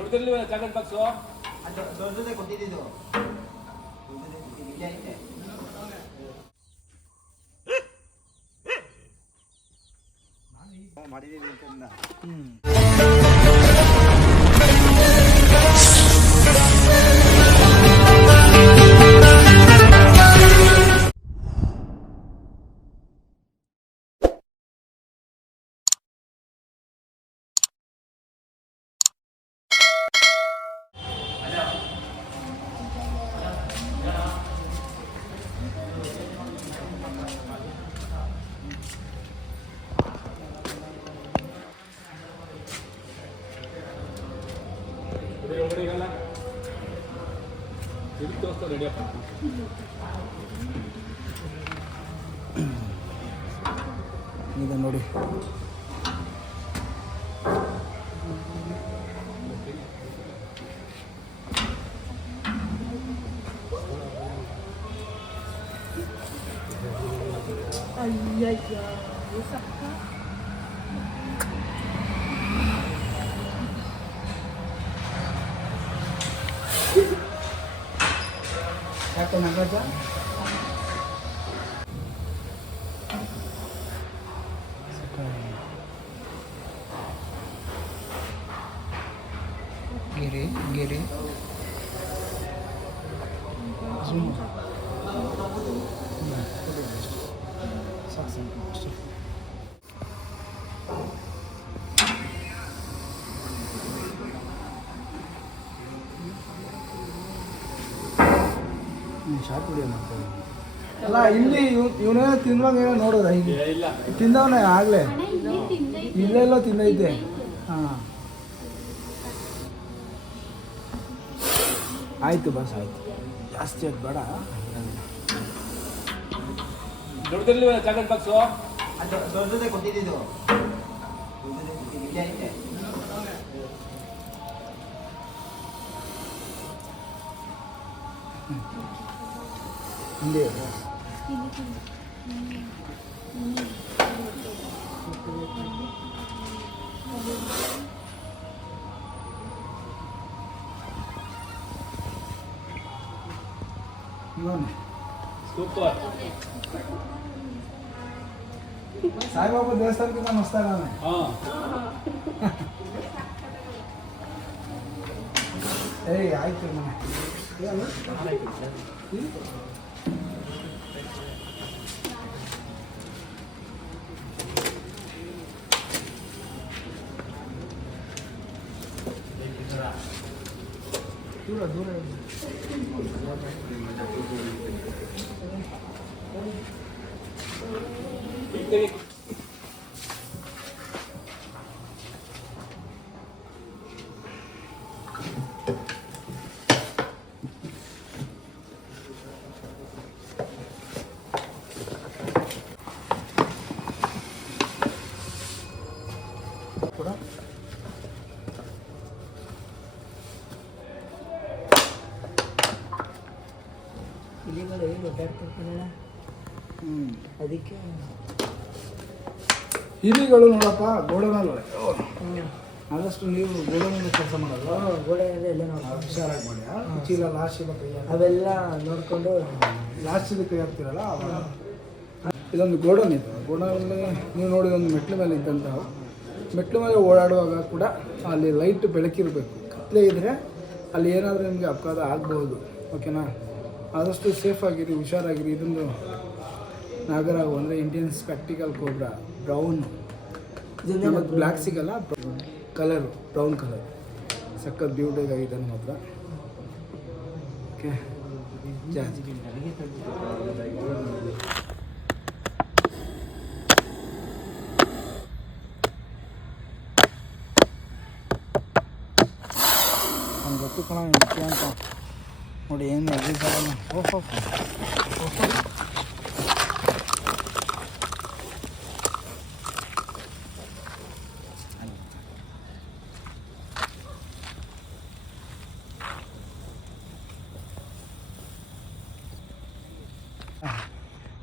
ದೊಡ್ಡದಿರಲಿ chocolate box ದೊಡ್ಡದೇ ಕೊಟ್ಟಿದ್ದು ಐತೆ ಮಾಡಿದ್ದೀವಿ ಅಂತ ರೆಡಿಯಪ್ಪ ಈಗ ನೋಡಿ ಯಾಕೆ ನಗರ ಗಿರಿ ಗಿರಿ ಶಾಪ್ ಕುಡಿಯೋಣ ಅಲ್ಲ ಇಲ್ಲಿ ಇವನೇ ತಿನ್ನುವಾಗ ಏನೋ ನೋಡೋದ ಇಲ್ಲಿ ಇಲ್ಲ ತಿಂದವನೇ ಆಗಲೇ ಇಲ್ಲೆಲ್ಲೋ ತಿಂದೈತೆ ಹಾಂ ಆಯಿತು ಬಸ್ ಆಯಿತು ಜಾಸ್ತಿ ಅದು ಬೇಡ ದೊಡ್ಡದಿರಲಿ ಚಾಕ್ಲೇಟ್ ಬಾಕ್ಸು ದೊಡ್ಡದೇ ಕೊಟ್ಟಿದ್ದು ಐತೆ ಹಿಂದೆ ಸೂಪರ್ ಸಾಯಿಬಾಬಾ ದೇವಸ್ಥಾನಕ್ಕಿಂತ ಮಸ್ತಾಗವನೆ ಹಾಂ ಏಯ್ ಆಯ್ತು ಮನೆ ದೂರ ದೂರ ಅದಕ್ಕೆ ಹಿರಿಗಳು ನೋಡಪ್ಪ ಗೋಡನಲ್ಲಿ ಆದಷ್ಟು ನೀವು ಗೋಡನಲ್ಲಿ ಕೆಲಸ ಮಾಡಲ್ಲ ಗೋಡೆಯಲ್ಲಿ ಎಲ್ಲ ನಾವು ಹುಷಾರಾಗಿ ಮಾಡಿ ಚೀಲ ಲಾಸ್ಟ್ ಕೈ ಅವೆಲ್ಲ ನೋಡಿಕೊಂಡು ಲಾಸ್ಟಿಗೆ ಕೈ ಹಾಕ್ತಿರಲ್ಲ ಅವಾಗ ಇದೊಂದು ಗೋಡನ್ ಇದೆ ಗೋಡನಲ್ಲಿ ನೀವು ನೋಡಿ ಒಂದು ಮೆಟ್ಲ ಮೇಲೆ ಇದ್ದಂತಹ ಮೆಟ್ಲ ಮೇಲೆ ಓಡಾಡುವಾಗ ಕೂಡ ಅಲ್ಲಿ ಲೈಟ್ ಬೆಳಕಿರಬೇಕು ಕತ್ತಲೆ ಇದ್ದರೆ ಅಲ್ಲಿ ಏನಾದರೂ ನಿಮಗೆ ಅಪಘಾತ ಆಗಬಹುದು ಓಕೆನಾ ಆದಷ್ಟು ಸೇಫಾಗಿರಿ ಹುಷಾರಾಗಿರಿ ಇದೊಂದು ನಾಗರಾವು ಅಂದರೆ Indian spectacle cobra brown black ಸಿಗಲ್ಲ ಕಲರು ಬ್ರೌನ್ ಕಲರ್ ಸಖತ್ ಬ್ಯೂಟಿಯಾಗಿ ಆಗಿದೆ ನಮ್ಮ ಹತ್ರ ಓಕೆ ಜಾಸ್ತಿ ನಮ್ಗೆ ಗೊತ್ತು ಕಣ ಮುಖ್ಯ ಅಂತ ನೋಡಿ ಏನು ಎದುರಿಸಲ್ಲ ಓಹೋ ಓಹೋ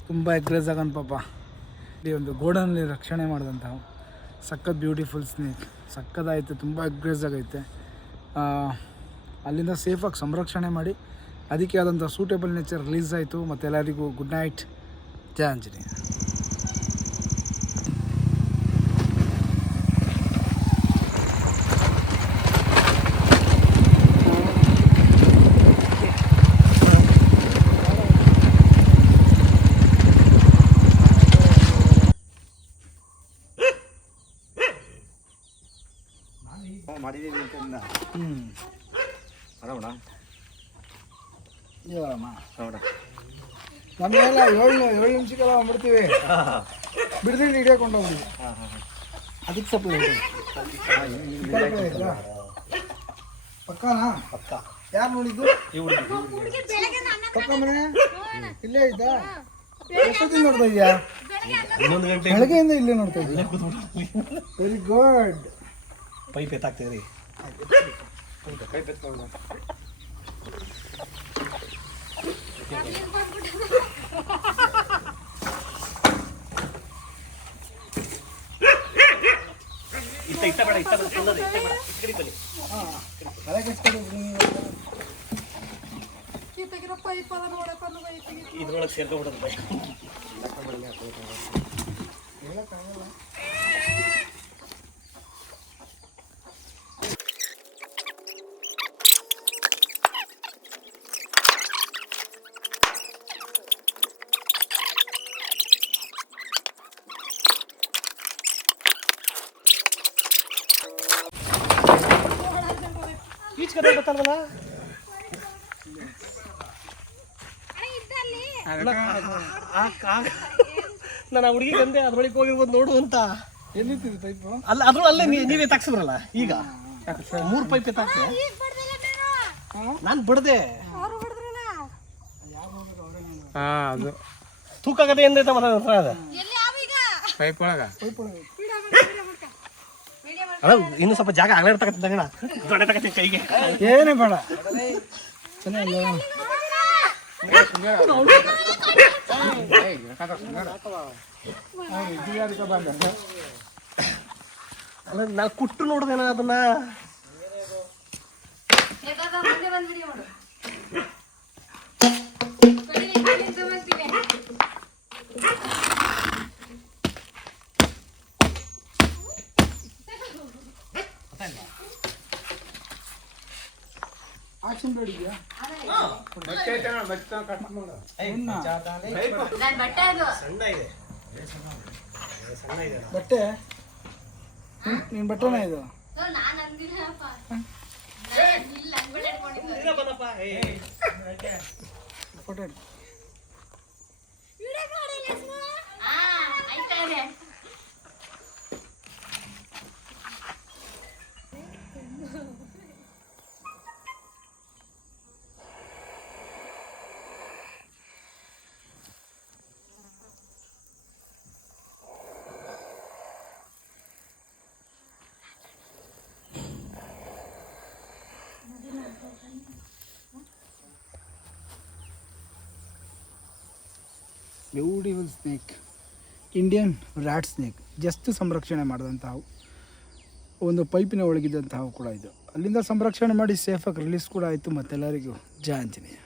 ತುಂಬ ಎಗ್ರೆಸ್ ಆಗನ್ ಪಾಪ ಈ ಒಂದು ಗೋಡನಲ್ಲಿ ರಕ್ಷಣೆ ಮಾಡಿದಂಥ ಸಖತ್ ಬ್ಯೂಟಿಫುಲ್ ಸ್ನೇಕ್ ಸಖತ್ತಾಯಿತು ತುಂಬ ಎಗ್ರೆಸ್ ಆಗೈತೆ ಅಲ್ಲಿಂದ ಸೇಫಾಗಿ ಸಂರಕ್ಷಣೆ ಮಾಡಿ ಅದಕ್ಕೆ ಆದಂಥ ಸೂಟೇಬಲ್ ನೇಚರ್ ರಿಲೀಸ್ ಆಯಿತು. ಮತ್ತು ಎಲ್ಲರಿಗೂ ಗುಡ್ ನೈಟ್. ಜಯ ಆಂಜನೇಯ. ಮಾಡಿದ್ದೀವಿ ಅಂತಂದ ಅರವಣ ಇವರಮ್ಮ ನೋಡ ನಮಗೆಲ್ಲ 7 ನಿಮಿಷಕ್ಕೆಲ್ಲ ಮಾಡ್ಬಿಡ್ತೀವಿ, ಬಿಡ್ದಿಟ್ಟು ಹಿಡಿಯೋಕೊಂಡು ಹೋಗ್ತೀವಿ. ಅದಕ್ಕೆ ಸ್ವಲ್ಪ ಪಕ್ಕನಾ? ಪಕ್ಕ. ಯಾರು ನೋಡಿದ್ದು? ಪಕ್ಕ ಮನೆ ಇಲ್ಲೇ ಇದ್ದ? ಎಷ್ಟೊತ್ತಿಂದ ನೋಡ್ತಾ ಇದೆಯಾ? ಬೆಳಗ್ಗೆಯಿಂದ ಇಲ್ಲೇ ನೋಡ್ತಾ ಇದ್ದೀಯ. Very good. ಪೈಪ್ ಎತ್ತಾಗ್ತೀರಿ. ಪೈಪ್ ಎತ್ಕೊಂಡು ಇತ್ತ ಬೇಡ, ಇತ್ತ ಬೇಡ, ಇತ್ತ ಬೇಡ, ಇದ್ರೊಳಗೆ ಸೇರ್ಕೊಂಡ್ಬಿಡೋದು ಬೈ. ಈಚ್ ಕಡೆ ಗೊತ್ತಲ್ವಲ್ಲ, ನಾನು ಆ ಹುಡುಗಿಗೆ ಅಂದೆ ಅದ್ರೊಳಗೆ ಹೋಗಿರ್ಬೋದು ನೋಡು ಅಂತ. ಎಲ್ಲಿತ್ತು ಪೈಪು? ಅಲ್ಲ ಅದ್ರೊಳಗೆ ನೀವೇ ತಾಕ್ಸಿದ್ರಲ್ಲ ಈಗ 3 ಪೈಪ್ ಎತ್ತಾಕ್ತೆ. ನಾನು ಬಿಡದೆ ಅದು ತೂಕಾಗದೆ ಎಂದೈತ ಅದ ಪೈಪ್ ಒಳಗ ಅದ ಇನ್ನು ಸ್ವಲ್ಪ ಜಾಗ ಆಗ್ಲೇ ತಗತ್ತಿದ್ದಂಗಣ ದೊಡ್ಡ ತಗತ್ತೀನಿ ಕೈಗೆ. ಏನೇ ಬೇಡ, ಚೆನ್ನಾಗಿ ಅಲ್ಲ ನಾವು ಕುಟ್ಟು ನೋಡ್ದೇನ ಅದನ್ನ. ಆಕ್ಷನ್ ಬೇಡಿದ್ಯಾ? ಬಟ್ಟೆ ನಿನ್ ಬಟ್ಟೆನ ಇದು? Photo beautiful snake, Indian rat snake. Just ಸಂರಕ್ಷಣೆ ಮಾಡಿದಂತಹ ಒಂದು ಪೈಪಿನ ಒಳಗಿದ್ದಂತಹ ಕೂಡ ಇದು. ಅಲ್ಲಿಂದ ಸಂರಕ್ಷಣೆ ಮಾಡಿ ಸೇಫಾಗಿ ರಿಲೀಸ್ ಕೂಡ ಆಯಿತು. ಮತ್ತೆಲ್ಲರಿಗೂ ಜಯ ಆಂಜನೇಯ.